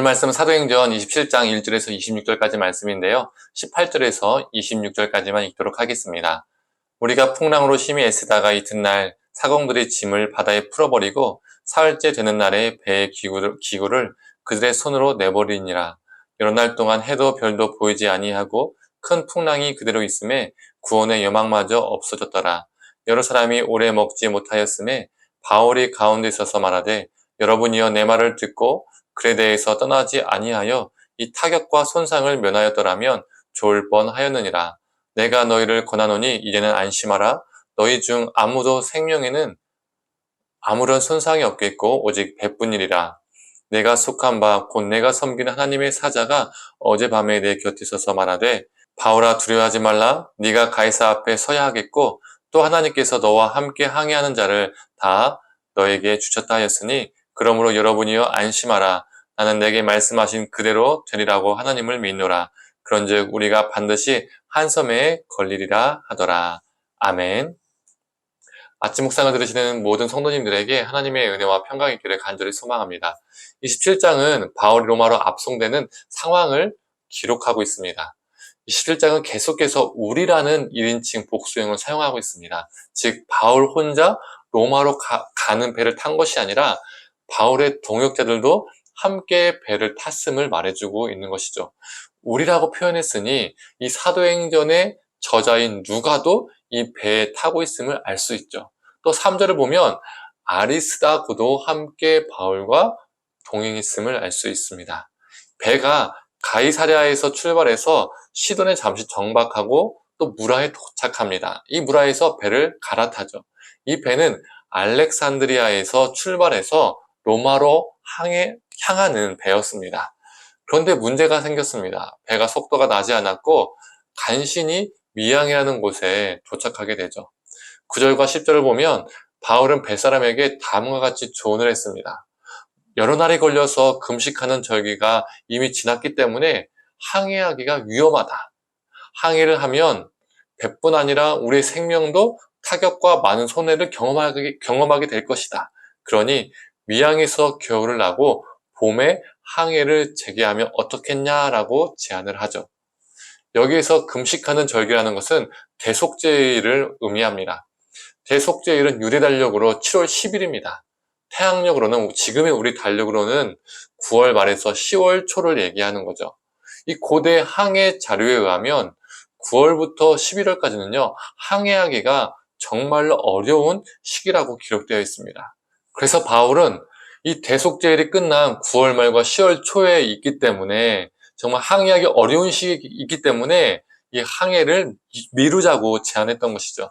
오늘 말씀은 사도행전 27장 1절에서 26절까지 말씀인데요. 18절에서 26절까지만 읽도록 하겠습니다. 우리가 풍랑으로 심히 애쓰다가 이튿날 사공들이 짐을 바다에 풀어버리고 사흘째 되는 날에 배의 기구를 그들의 손으로 내버리니라. 여러 날 동안 해도 별도 보이지 아니하고 큰 풍랑이 그대로 있음에 구원의 여망마저 없어졌더라. 여러 사람이 오래 먹지 못하였음에 바울이 가운데 있어서 말하되 여러분이여 내 말을 듣고 그레데에서 떠나지 아니하여 이 타격과 손상을 면하였더라면 좋을 뻔하였느니라. 내가 너희를 권하노니 이제는 안심하라. 너희 중 아무도 생명에는 아무런 손상이 없겠고 오직 배뿐이리라. 내가 속한 바 곧 내가 섬기는 하나님의 사자가 어젯밤에 내 곁에 서서 말하되 바울아 두려워하지 말라. 네가 가이사 앞에 서야 하겠고 또 하나님께서 너와 함께 항해하는 자를 다 너에게 주셨다 하였으니 그러므로 여러분이여 안심하라. 나는 내게 말씀하신 그대로 되리라고 하나님을 믿노라. 그런즉 우리가 반드시 한 섬에 걸리리라 하더라. 아멘. 아침 묵상을 들으시는 모든 성도님들에게 하나님의 은혜와 평강이 있기를 간절히 소망합니다. 27장은 바울이 로마로 압송되는 상황을 기록하고 있습니다. 27장은 계속해서 우리라는 1인칭 복수형을 사용하고 있습니다. 즉 바울 혼자 로마로 가는 배를 탄 것이 아니라 바울의 동역자들도 함께 배를 탔음을 말해주고 있는 것이죠. 우리라고 표현했으니 이 사도행전의 저자인 누가도 이 배에 타고 있음을 알 수 있죠. 또 3절을 보면 아리스다고도 함께 바울과 동행했음을 알 수 있습니다. 배가 가이사랴에서 출발해서 시돈에 잠시 정박하고 또 무라에 도착합니다. 이 무라에서 배를 갈아타죠. 이 배는 알렉산드리아에서 출발해서 로마로 향하는 배였습니다. 그런데 문제가 생겼습니다. 배가 속도가 나지 않았고 간신히 미양이라는 곳에 도착하게 되죠. 9절과 10절을 보면 바울은 뱃사람에게 다음과 같이 조언을 했습니다. 여러 날이 걸려서 금식하는 절기가 이미 지났기 때문에 항해하기가 위험하다. 항해를 하면 배뿐 아니라 우리의 생명도 타격과 많은 손해를 경험하게 될 것이다. 그러니 미양에서 겨울을 나고 봄에 항해를 재개하면 어떻겠냐라고 제안을 하죠. 여기에서 금식하는 절기라는 것은 대속죄일을 의미합니다. 대속죄일은 유대 달력으로 7월 10일입니다. 태양력으로는 지금의 우리 달력으로는 9월 말에서 10월 초를 얘기하는 거죠. 이 고대 항해 자료에 의하면 9월부터 11월까지는요. 항해하기가 정말로 어려운 시기라고 기록되어 있습니다. 그래서 바울은 이 대속죄일이 끝난 9월 말과 10월 초에 있기 때문에 정말 항해하기 어려운 시기이기 때문에 이 항해를 미루자고 제안했던 것이죠.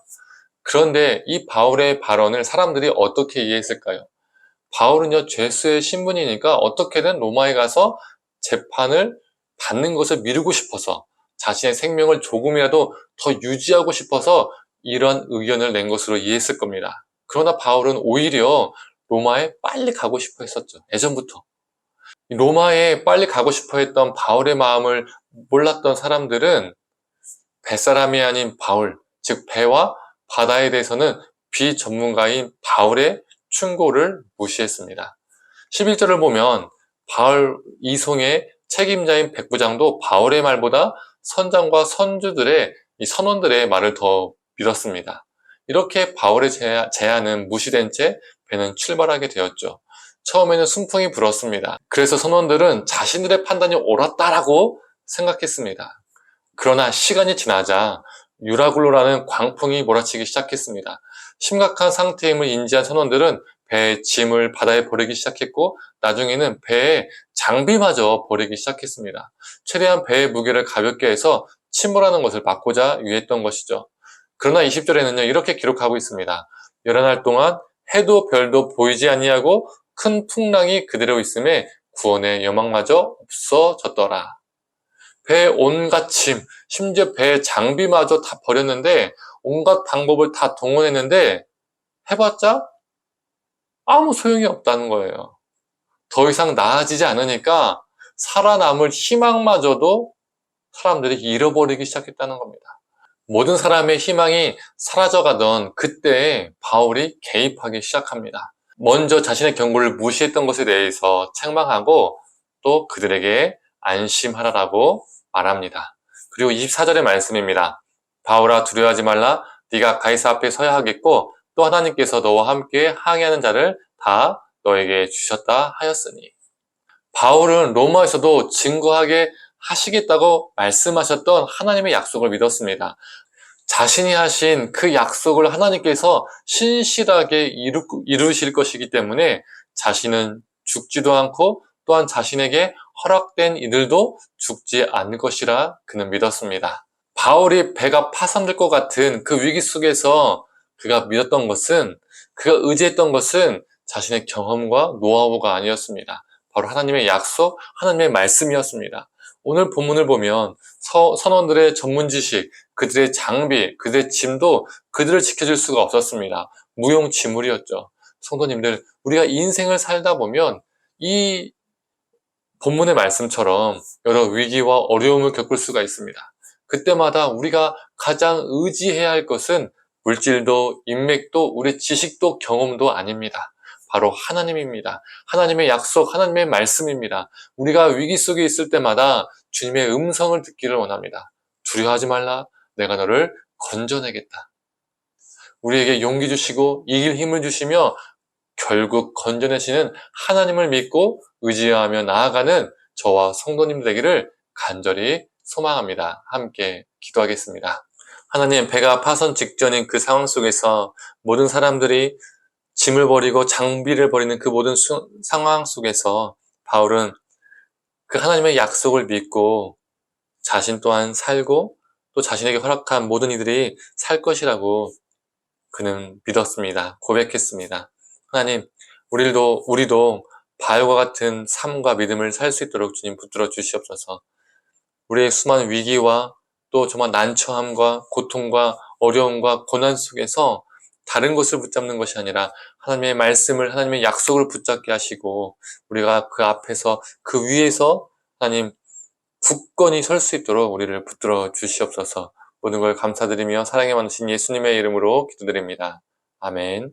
그런데 이 바울의 발언을 사람들이 어떻게 이해했을까요? 바울은요, 죄수의 신분이니까 어떻게든 로마에 가서 재판을 받는 것을 미루고 싶어서 자신의 생명을 조금이라도 더 유지하고 싶어서 이런 의견을 낸 것으로 이해했을 겁니다. 그러나 바울은 오히려 로마에 빨리 가고 싶어 했었죠. 예전부터. 로마에 빨리 가고 싶어 했던 바울의 마음을 몰랐던 사람들은 뱃사람이 아닌 바울, 즉 배와 바다에 대해서는 비전문가인 바울의 충고를 무시했습니다. 11절을 보면 바울 이송의 책임자인 백부장도 바울의 말보다 선장과 선주들의 이 선원들의 말을 더 믿었습니다. 이렇게 바울의 제안은 무시된 채 배는 출발하게 되었죠. 처음에는 순풍이 불었습니다. 그래서 선원들은 자신들의 판단이 옳았다라고 생각했습니다. 그러나 시간이 지나자 유라굴로라는 광풍이 몰아치기 시작했습니다. 심각한 상태임을 인지한 선원들은 배의 짐을 바다에 버리기 시작했고 나중에는 배의 장비마저 버리기 시작했습니다. 최대한 배의 무게를 가볍게 해서 침몰하는 것을 막고자 유했던 것이죠. 그러나 20절에는요 이렇게 기록하고 있습니다. 여러 날 동안 해도 별도 보이지 아니하고 큰 풍랑이 그대로 있음에 구원의 여망마저 없어졌더라. 배의 온갖 짐, 심지어 배의 장비마저 다 버렸는데 온갖 방법을 다 동원했는데 해봤자 아무 소용이 없다는 거예요. 더 이상 나아지지 않으니까 살아남을 희망마저도 사람들이 잃어버리기 시작했다는 겁니다. 모든 사람의 희망이 사라져가던 그때에 바울이 개입하기 시작합니다. 먼저 자신의 경고를 무시했던 것에 대해서 책망하고 또 그들에게 안심하라라고 말합니다. 그리고 24절의 말씀입니다. 바울아 두려워하지 말라. 네가 가이사 앞에 서야 하겠고 또 하나님께서 너와 함께 항해하는 자를 다 너에게 주셨다 하였으니. 바울은 로마에서도 증거하게 하시겠다고 말씀하셨던 하나님의 약속을 믿었습니다. 자신이 하신 그 약속을 하나님께서 신실하게 이루실 것이기 때문에 자신은 죽지도 않고 또한 자신에게 허락된 이들도 죽지 않을 것이라 그는 믿었습니다. 바울이 배가 파손될 것 같은 그 위기 속에서 그가 믿었던 것은, 그가 의지했던 것은 자신의 경험과 노하우가 아니었습니다. 바로 하나님의 약속, 하나님의 말씀이었습니다. 오늘 본문을 보면 선원들의 전문 지식, 그들의 장비, 그들의 짐도 그들을 지켜줄 수가 없었습니다. 무용지물이었죠. 성도님들, 우리가 인생을 살다 보면 이 본문의 말씀처럼 여러 위기와 어려움을 겪을 수가 있습니다. 그때마다 우리가 가장 의지해야 할 것은 물질도 인맥도 우리 지식도 경험도 아닙니다. 바로 하나님입니다. 하나님의 약속, 하나님의 말씀입니다. 우리가 위기 속에 있을 때마다 주님의 음성을 듣기를 원합니다. 두려워하지 말라. 내가 너를 건져내겠다. 우리에게 용기 주시고 이길 힘을 주시며 결국 건져내시는 하나님을 믿고 의지하며 나아가는 저와 성도님 되기를 간절히 소망합니다. 함께 기도하겠습니다. 하나님, 배가 파손 직전인 그 상황 속에서 모든 사람들이 짐을 버리고 장비를 버리는 그 모든 상황 속에서 바울은 그 하나님의 약속을 믿고 자신 또한 살고 또 자신에게 허락한 모든 이들이 살 것이라고 그는 믿었습니다. 고백했습니다. 하나님, 우리도 바울과 같은 삶과 믿음을 살 수 있도록 주님 붙들어 주시옵소서. 우리의 수많은 위기와 또 정말 난처함과 고통과 어려움과 고난 속에서 다른 것을 붙잡는 것이 아니라 하나님의 말씀을, 하나님의 약속을 붙잡게 하시고 우리가 그 앞에서 그 위에서 하나님 굳건히 설 수 있도록 우리를 붙들어 주시옵소서. 모든 걸 감사드리며 사랑에 많으신 예수님의 이름으로 기도드립니다. 아멘.